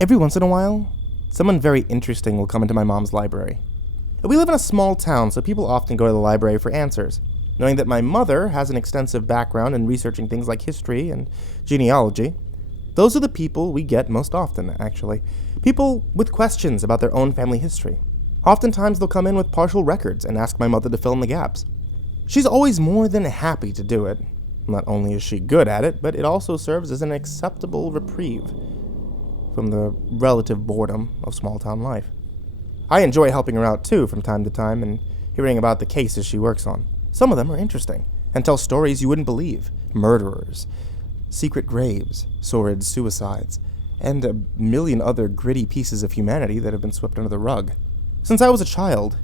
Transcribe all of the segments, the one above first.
Every once in a while, someone very interesting will come into my mom's library. We live in a small town, so people often go to the library for answers. Knowing that my mother has an extensive background in researching things like history and genealogy, those are the people we get most often, actually. People with questions about their own family history. Oftentimes they'll come in with partial records and ask my mother to fill in the gaps. She's always more than happy to do it. Not only is she good at it, but it also serves as an acceptable reprieve from the relative boredom of small-town life. I enjoy helping her out, too, from time to time, and hearing about the cases she works on. Some of them are interesting, and tell stories you wouldn't believe. Murderers, secret graves, sordid suicides, and a million other gritty pieces of humanity that have been swept under the rug. Since I was a child,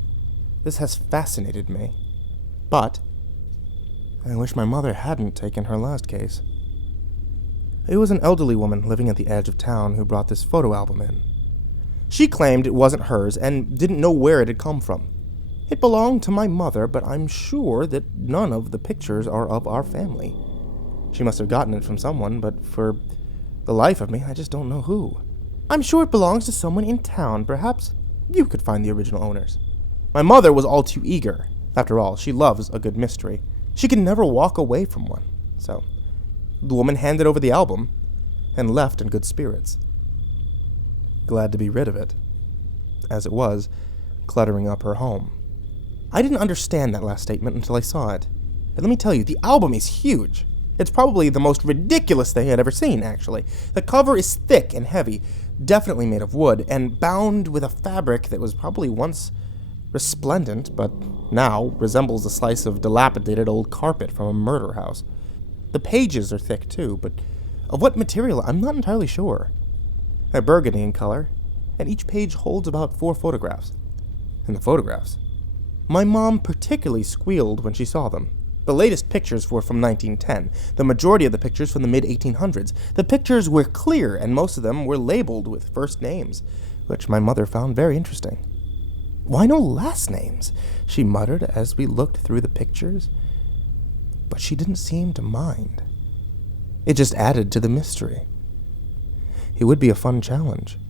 this has fascinated me. But I wish my mother hadn't taken her last case. It was an elderly woman living at the edge of town who brought this photo album in. She claimed it wasn't hers and didn't know where it had come from. It belonged to my mother, but I'm sure that none of the pictures are of our family. She must have gotten it from someone, but for the life of me, I just don't know who. I'm sure it belongs to someone in town. Perhaps you could find the original owners. My mother was all too eager. After all, she loves a good mystery. She can never walk away from one. So the woman handed over the album and left in good spirits. Glad to be rid of it, as it was cluttering up her home. I didn't understand that last statement until I saw it. And let me tell you, the album is huge. It's probably the most ridiculous thing I'd ever seen, actually. The cover is thick and heavy, definitely made of wood, and bound with a fabric that was probably once resplendent, but now resembles a slice of dilapidated old carpet from a murder house. The pages are thick, too, but of what material, I'm not entirely sure. They're burgundy in color, and each page holds about 4 photographs. And the photographs, my mom particularly squealed when she saw them. The latest pictures were from 1910, the majority of the pictures from the mid-1800s. The pictures were clear, and most of them were labeled with first names, which my mother found very interesting. "Why no last names?" she muttered as we looked through the pictures. But she didn't seem to mind. It just added to the mystery. It would be a fun challenge.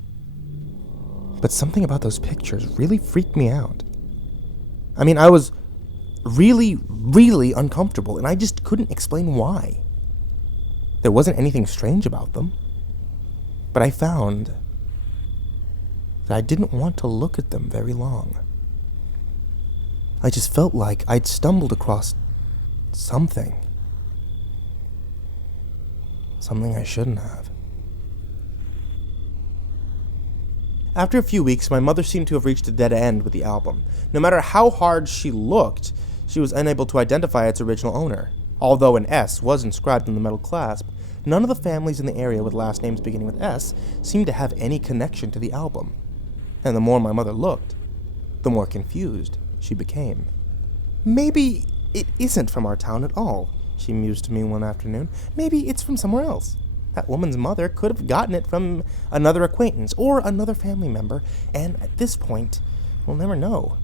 But something about those pictures really freaked me out. I mean, I was really, really uncomfortable, and I just couldn't explain why. There wasn't anything strange about them. But I found that I didn't want to look at them very long. I just felt like I'd stumbled across something. Something I shouldn't have. After a few weeks, my mother seemed to have reached a dead end with the album. No matter how hard she looked, she was unable to identify its original owner. Although an S was inscribed in the metal clasp, none of the families in the area with last names beginning with S seemed to have any connection to the album. And the more my mother looked, the more confused she became. "Maybe it isn't from our town at all," she mused to me one afternoon. "Maybe it's from somewhere else. That woman's mother could have gotten it from another acquaintance or another family member, and at this point, we'll never know.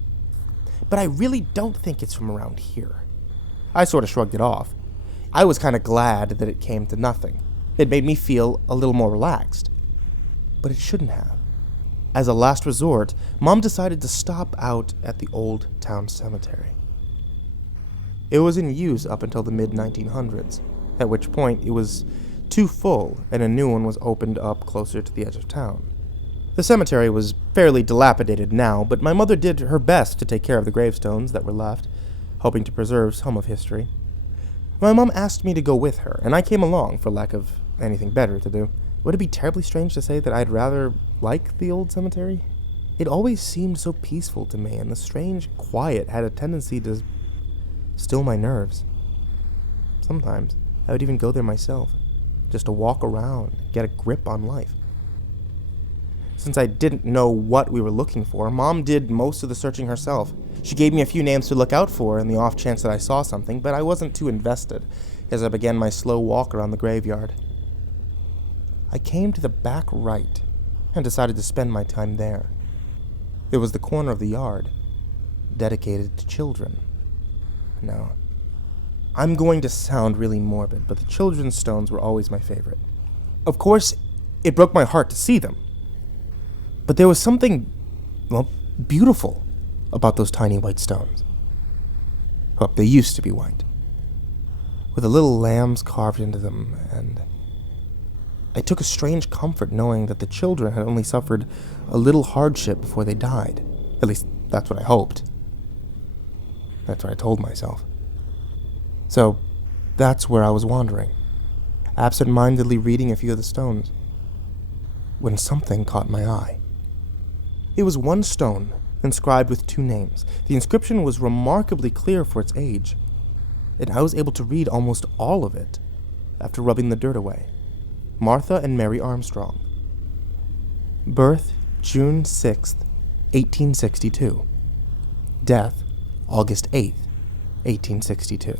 But I really don't think it's from around here." I sort of shrugged it off. I was kind of glad that it came to nothing. It made me feel a little more relaxed. But it shouldn't have. As a last resort, Mom decided to stop out at the old town cemetery. It was in use up until the mid-1900s, at which point it was too full, and a new one was opened up closer to the edge of town. The cemetery was fairly dilapidated now, but my mother did her best to take care of the gravestones that were left, hoping to preserve some of history. My mom asked me to go with her, and I came along for lack of anything better to do. Would it be terribly strange to say that I'd rather like the old cemetery? It always seemed so peaceful to me, and the strange quiet had a tendency to still my nerves. Sometimes I would even go there myself, just to walk around, get a grip on life. Since I didn't know what we were looking for, Mom did most of the searching herself. She gave me a few names to look out for in the off chance that I saw something, but I wasn't too invested as I began my slow walk around the graveyard. I came to the back right and decided to spend my time there. It was the corner of the yard dedicated to children. Now, I'm going to sound really morbid, but the children's stones were always my favorite. Of course, it broke my heart to see them. But there was something, well, beautiful about those tiny white stones. Well, they used to be white, with the little lambs carved into them, and I took a strange comfort knowing that the children had only suffered a little hardship before they died. At least, that's what I hoped. That's what I told myself. So, that's where I was wandering, absent-mindedly reading a few of the stones, when something caught my eye. It was one stone, inscribed with 2 names. The inscription was remarkably clear for its age, and I was able to read almost all of it after rubbing the dirt away. Martha and Mary Armstrong. Birth, June 6th, 1862. Death, August 8th, 1862.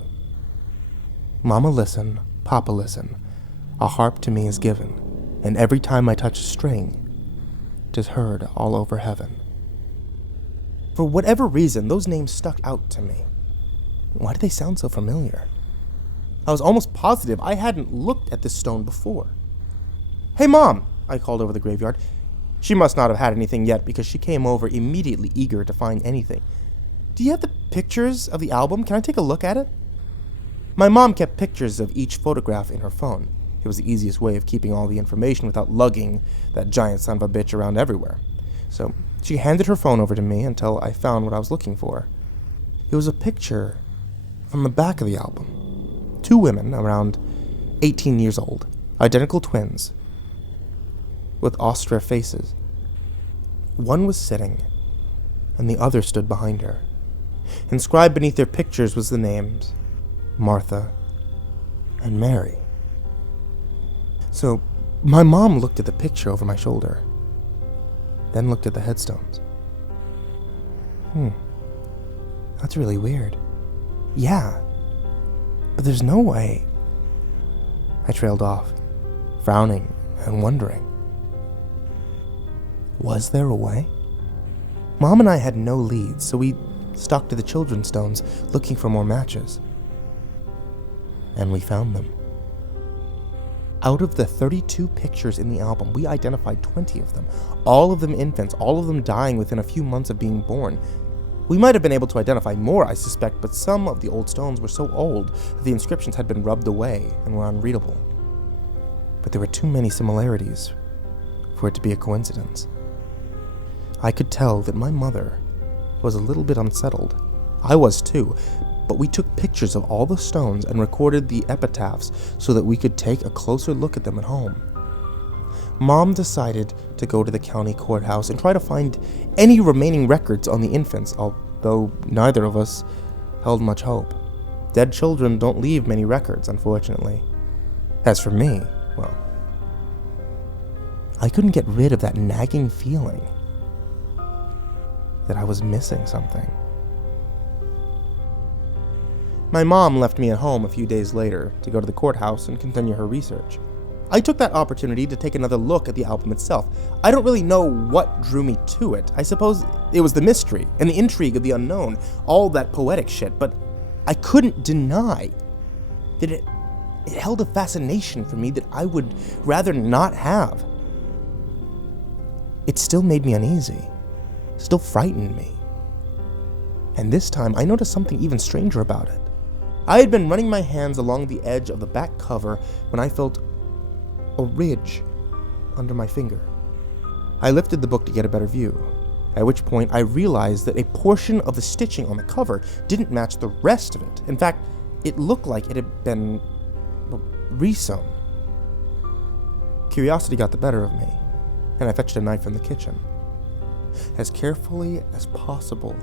Mama listen, Papa listen. A harp to me is given, and every time I touch a string, 'tis heard all over heaven. For whatever reason, those names stuck out to me. Why did they sound so familiar? I was almost positive I hadn't looked at this stone before. "Hey, Mom," I called over the graveyard. She must not have had anything yet because she came over immediately eager to find anything. "Do you have the pictures of the album? Can I take a look at it?" My mom kept pictures of each photograph in her phone. It was the easiest way of keeping all the information without lugging that giant son of a bitch around everywhere. So she handed her phone over to me until I found what I was looking for. It was a picture from the back of the album. 2 women, around 18 years old, identical twins, with austere faces. One was sitting, and the other stood behind her. Inscribed beneath their pictures was the names Martha and Mary. So my mom looked at the picture over my shoulder, then looked at the headstones. That's really weird. Yeah, but there's no way. I trailed off, frowning and wondering. Was there a way? Mom and I had no leads, so we stuck to the children's stones looking for more matches. And we found them. Out of the 32 pictures in the album, we identified 20 of them. All of them infants, all of them dying within a few months of being born. We might have been able to identify more, I suspect, but some of the old stones were so old that the inscriptions had been rubbed away and were unreadable. But there were too many similarities for it to be a coincidence. I could tell that my mother was a little bit unsettled. I was too, but we took pictures of all the stones and recorded the epitaphs so that we could take a closer look at them at home. Mom decided to go to the county courthouse and try to find any remaining records on the infants, although neither of us held much hope. Dead children don't leave many records, unfortunately. As for me, well, I couldn't get rid of that nagging feeling that I was missing something. My mom left me at home a few days later to go to the courthouse and continue her research. I took that opportunity to take another look at the album itself. I don't really know what drew me to it. I suppose it was the mystery and the intrigue of the unknown, all that poetic shit, but I couldn't deny that it held a fascination for me that I would rather not have. It still made me uneasy, still frightened me. And this time I noticed something even stranger about it. I had been running my hands along the edge of the back cover when I felt a ridge under my finger. I lifted the book to get a better view, at which point I realized that a portion of the stitching on the cover didn't match the rest of it. In fact, it looked like it had been resewn. Curiosity got the better of me, and I fetched a knife from the kitchen. As carefully as possible,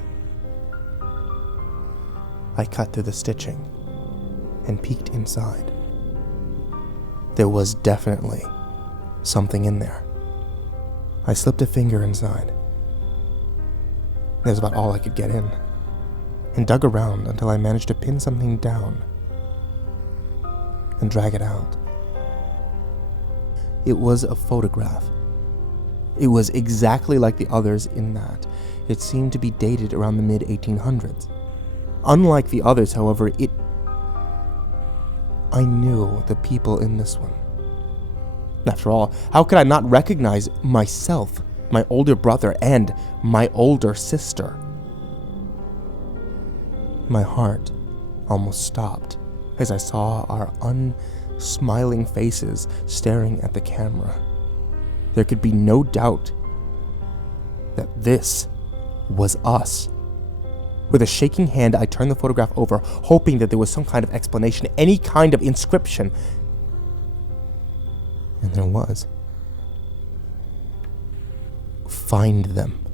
I cut through the stitching and peeked inside. There was definitely something in there. I slipped a finger inside. That was about all I could get in, and dug around until I managed to pin something down and drag it out. It was a photograph. It was exactly like the others in that it seemed to be dated around the mid-1800s. Unlike the others, however, I knew the people in this one. After all, how could I not recognize myself my older brother, and my older sister. My heart almost stopped as I saw our unsmiling faces staring at the camera. There could be no doubt that this was us. With a shaking hand, I turned the photograph over, hoping that there was some kind of explanation, any kind of inscription. And there was. Find them.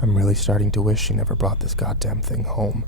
I'm really starting to wish she never brought this goddamn thing home.